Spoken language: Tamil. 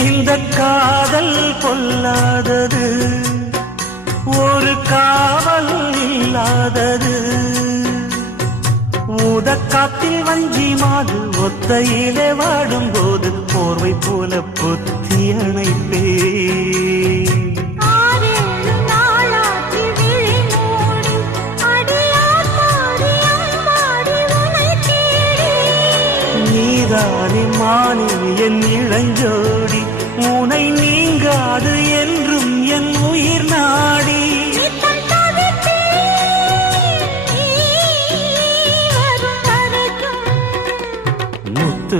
இந்த காதல் பொல்லாதது, ஒரு காவல் இல்லாதது. ஊதக்காத்தில் வஞ்சி மாது ஒத்தையிலே வாடும் போது போர்வை போல பொத்தி அணைப்பே. நீதானே மானே என் இளஞ்சோடி, உனை நீங்காது என்றும் என் உயிர் நாடி.